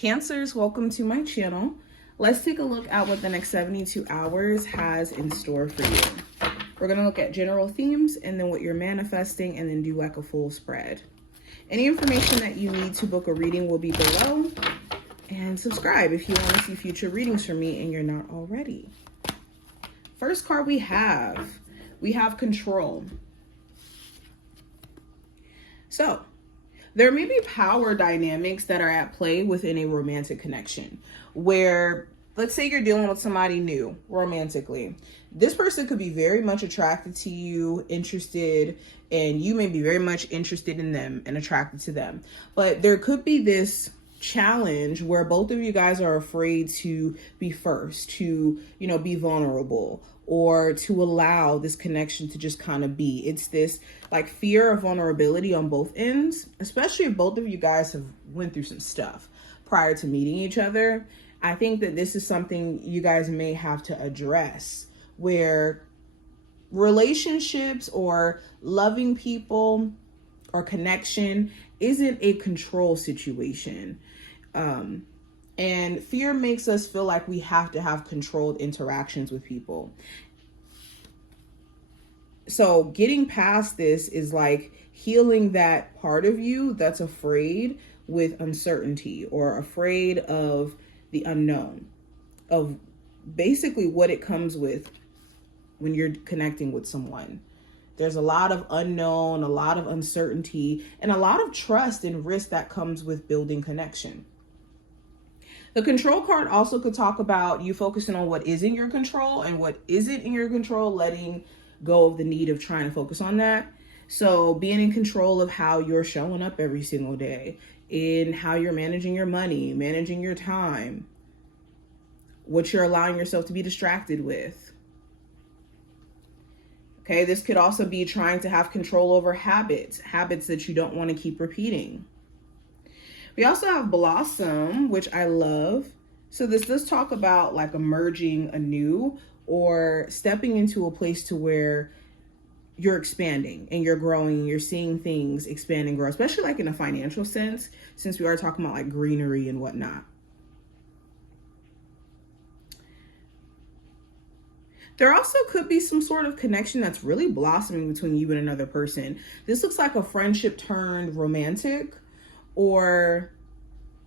Cancers, welcome to my channel. Let's take a look at what the next 72 hours has in store for you. We're going to look at general themes and then what you're manifesting and then do like a full spread. Any information that you need to book a reading will be below. And subscribe if you want to see future readings from me and you're not already. First card we have control. So, there may be power dynamics that are at play within a romantic connection where, let's say you're dealing with somebody new romantically. This person could be very much attracted to you, interested, and you may be very much interested in them and attracted to them. But there could be this challenge where both of you guys are afraid to be first, to, be vulnerable, or to allow this connection to just kind of be. It's this like fear of vulnerability on both ends, especially if both of you guys have went through some stuff prior to meeting each other. I think that this is something you guys may have to address, where relationships or loving people or connection isn't a control situation. And fear makes us feel like we have to have controlled interactions with people. So getting past this is like healing that part of you that's afraid with uncertainty or afraid of the unknown, of basically what it comes with when you're connecting with someone. There's a lot of unknown, a lot of uncertainty, and a lot of trust and risk that comes with building connection. The control card also could talk about you focusing on what is in your control and what isn't in your control, letting go of the need of trying to focus on that. So being in control of how you're showing up every single day, in how you're managing your money, managing your time, what you're allowing yourself to be distracted with. Okay, this could also be trying to have control over habits that you don't want to keep repeating. We also have Blossom, which I love. So this does talk about like emerging anew or stepping into a place to where you're expanding and you're growing, you're seeing things expand and grow, especially like in a financial sense, since we are talking about like greenery and whatnot. There also could be some sort of connection that's really blossoming between you and another person. This looks like a friendship turned romantic, or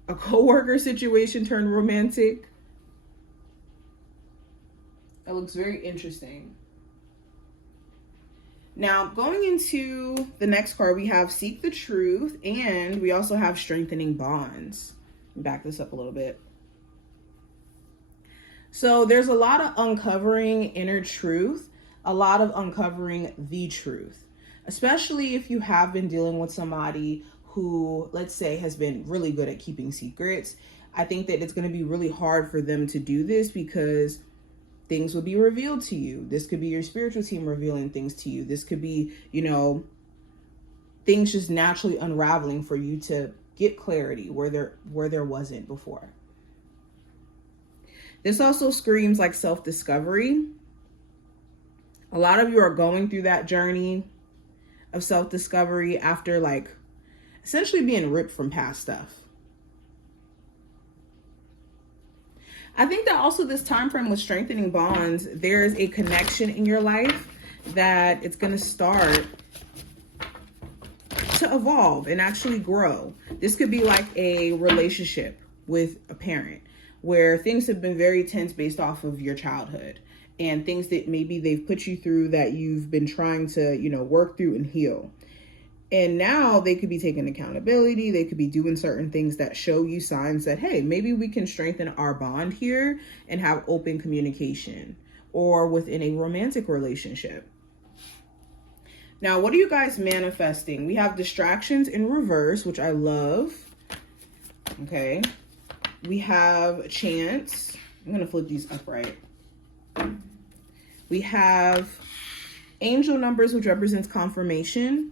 a coworker situation turned romantic. That looks very interesting. Now, going into the next card, we have Seek the Truth, and we also have Strengthening Bonds. Back this up a little bit. So there's a lot of uncovering inner truth, a lot of uncovering the truth, especially if you have been dealing with somebody who, let's say, has been really good at keeping secrets. I think that it's going to be really hard for them to do this because things will be revealed to you. This could be your spiritual team revealing things to you. This could be, things just naturally unraveling for you to get clarity where there wasn't before. This also screams like self-discovery. A lot of you are going through that journey of self-discovery after like essentially being ripped from past stuff. I think that also this time frame with Strengthening Bonds, there's a connection in your life that it's going to start to evolve and actually grow. This could be like a relationship with a parent where things have been very tense based off of your childhood and things that maybe they've put you through that you've been trying to, work through and heal. And now they could be taking accountability. They could be doing certain things that show you signs that, hey, maybe we can strengthen our bond here and have open communication, or within a romantic relationship. Now, what are you guys manifesting? We have distractions in reverse, which I love. Okay. We have chance. I'm going to flip these upright. We have angel numbers, which represents confirmation.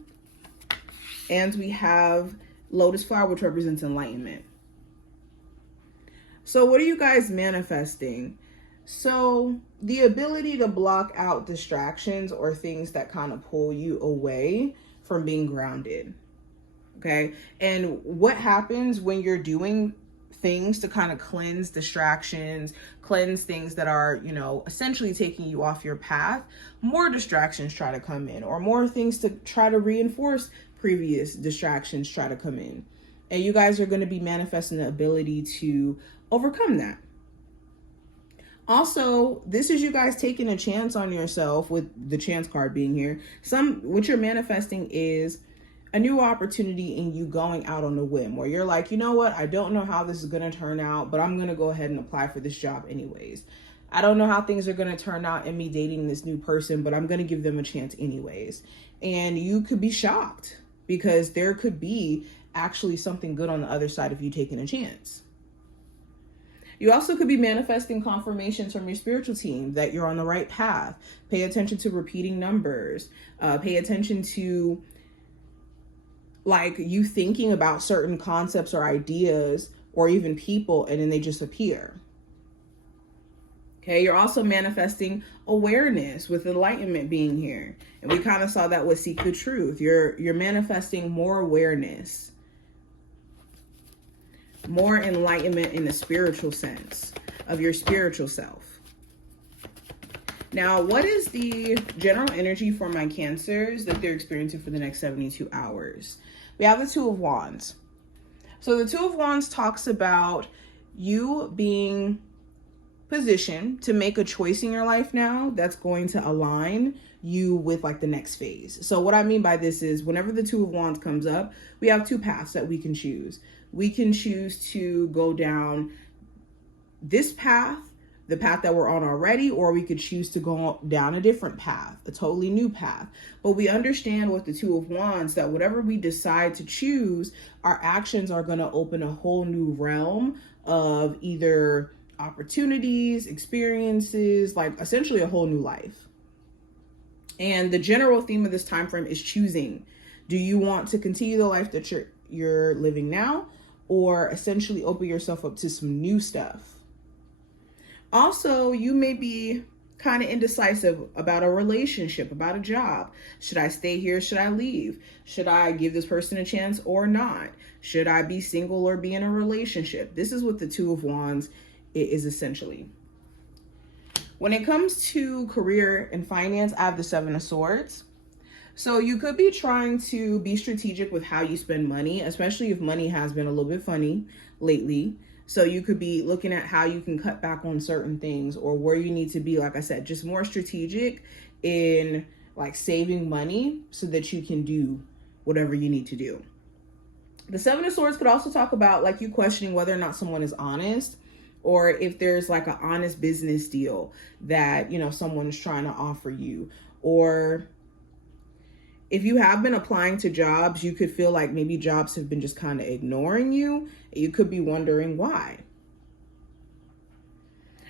And we have lotus flower, which represents enlightenment. So what are you guys manifesting? So the ability to block out distractions or things that kind of pull you away from being grounded. Okay. And what happens when you're doing things to kind of cleanse distractions, cleanse things that are, you know, essentially taking you off your path, more distractions try to come in, or more things to try to reinforce previous distractions try to come in. And you guys are going to be manifesting the ability to overcome that. Also, this is you guys taking a chance on yourself, with the chance card being here. What you're manifesting is a new opportunity in you going out on a whim, where you're like, you know what, I don't know how this is going to turn out, but I'm going to go ahead and apply for this job anyways. I don't know how things are going to turn out in me dating this new person, but I'm going to give them a chance anyways. And you could be shocked, because there could be actually something good on the other side of you taking a chance. You also could be manifesting confirmations from your spiritual team that you're on the right path. Pay attention to repeating numbers. Pay attention to like you thinking about certain concepts or ideas or even people, and then they just appear. Okay, you're also manifesting awareness with enlightenment being here. And we kind of saw that with Seek the Truth. You're manifesting more awareness, more enlightenment in the spiritual sense of your spiritual self. Now, what is the general energy for my Cancers that they're experiencing for the next 72 hours? We have the Two of Wands. So the Two of Wands talks about you being positioned to make a choice in your life now that's going to align you with like the next phase. So what I mean by this is, whenever the Two of Wands comes up, we have two paths that we can choose. We can choose to go down this path, the path that we're on already, or we could choose to go down a different path, a totally new path. But we understand with the Two of Wands that whatever we decide to choose, our actions are going to open a whole new realm of either opportunities, experiences, like essentially a whole new life. And the general theme of this time frame is choosing. Do you want to continue the life that you're living now, or essentially open yourself up to some new stuff? Also, you may be kind of indecisive about a relationship, about a job. Should I stay here? Should I leave? Should I give this person a chance or not? Should I be single or be in a relationship? This is what the Two of Wands is essentially. When it comes to career and finance, I have the Seven of Swords. So you could be trying to be strategic with how you spend money, especially if money has been a little bit funny lately. So you could be looking at how you can cut back on certain things, or where you need to be, like I said, just more strategic in like saving money so that you can do whatever you need to do. The Seven of Swords could also talk about like you questioning whether or not someone is honest, or if there's like an honest business deal that, you know, someone's trying to offer you. Or if you have been applying to jobs, you could feel like maybe jobs have been just kind of ignoring you. You could be wondering why.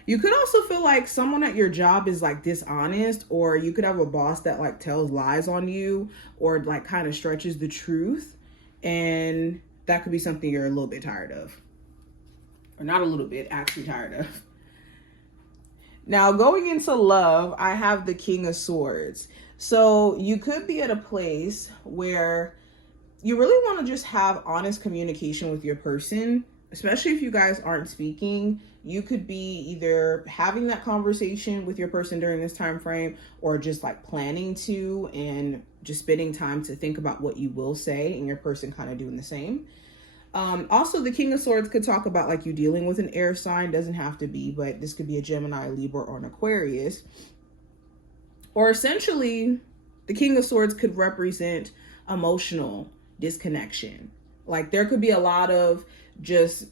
You could also feel like someone at your job is like dishonest, or you could have a boss that like tells lies on you, or like kind of stretches the truth. And that could be something you're a little bit tired of. Or not a little bit, actually tired of. Now, going into love, I have the King of Swords. So you could be at a place where you really want to just have honest communication with your person, especially if you guys aren't speaking. You could be either having that conversation with your person during this time frame, or just like planning to, and just spending time to think about what you will say, and your person kind of doing the same. Also, the King of Swords could talk about like you dealing with an air sign. Doesn't have to be, but this could be a Gemini, Libra, or an Aquarius. Or essentially, the King of Swords could represent emotional disconnection. Like there could be a lot of just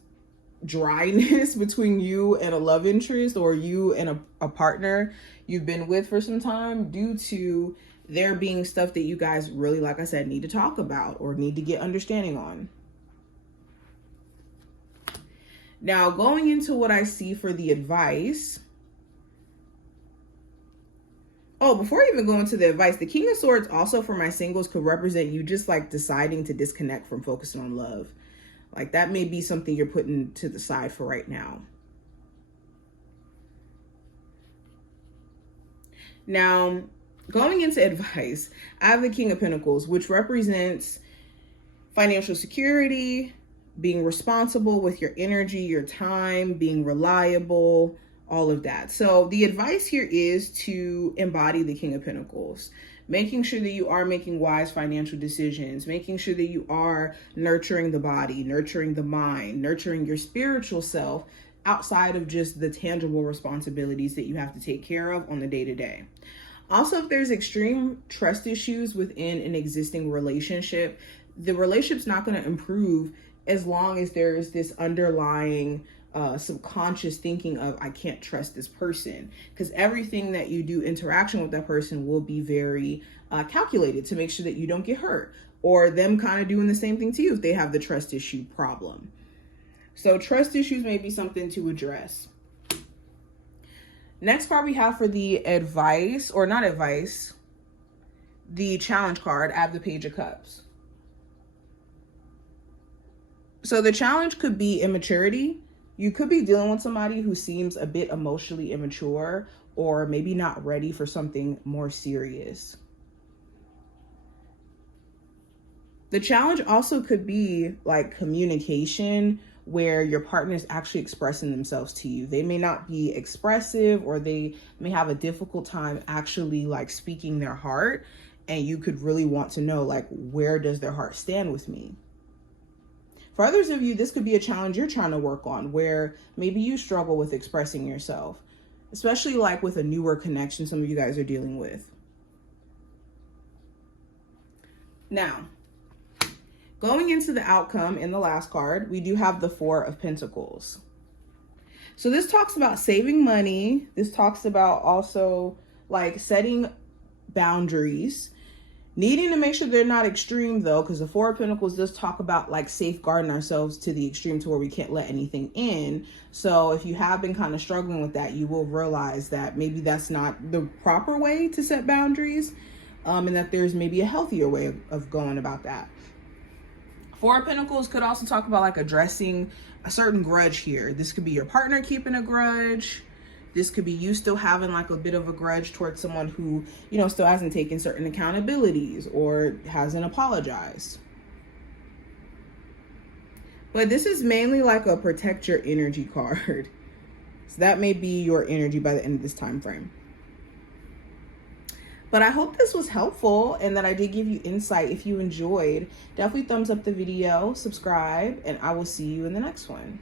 dryness between you and a love interest, or you and a partner you've been with for some time, due to there being stuff that you guys really, like I said, need to talk about or need to get understanding on. Now, going into what I see for the advice. Oh, before I even go into the advice, the King of Swords also for my singles could represent you just like deciding to disconnect from focusing on love. Like that may be something you're putting to the side for right now. Now, going into advice, I have the King of Pentacles, which represents financial security, being responsible with your energy, your time, being reliable, all of that. So the advice here is to embody the King of Pentacles, making sure that you are making wise financial decisions, making sure that you are nurturing the body, nurturing the mind, nurturing your spiritual self outside of just the tangible responsibilities that you have to take care of on the day-to-day. Also, if there's extreme trust issues within an existing relationship, the relationship's not going to improve as long as there's this underlying subconscious thinking of, I can't trust this person, because everything that you do interaction with that person will be very calculated to make sure that you don't get hurt, or them kind of doing the same thing to you if they have the trust issue problem. So trust issues may be something to address. Next card we have for the advice, or not advice, the challenge card, I have the Page of Cups. So the challenge could be immaturity. You could be dealing with somebody who seems a bit emotionally immature, or maybe not ready for something more serious. The challenge also could be like communication, where your partner is actually expressing themselves to you. They may not be expressive, or they may have a difficult time actually like speaking their heart. And you could really want to know, like, where does their heart stand with me? For others of you, this could be a challenge you're trying to work on, where maybe you struggle with expressing yourself, especially like with a newer connection some of you guys are dealing with. Now, going into the outcome in the last card, we do have the Four of Pentacles. So this talks about saving money. This talks about also like setting boundaries, needing to make sure they're not extreme though, because the Four of Pentacles does talk about like safeguarding ourselves to the extreme to where we can't let anything in. So if you have been kind of struggling with that, you will realize that maybe that's not the proper way to set boundaries, and that there's maybe a healthier way of going about that. Four of Pentacles could also talk about like addressing a certain grudge here. This could be your partner keeping a grudge. This could be you still having like a bit of a grudge towards someone who, you know, still hasn't taken certain accountabilities or hasn't apologized. But this is mainly like a protect your energy card. So that may be your energy by the end of this time frame. But I hope this was helpful and that I did give you insight. If you enjoyed, definitely thumbs up the video, subscribe, and I will see you in the next one.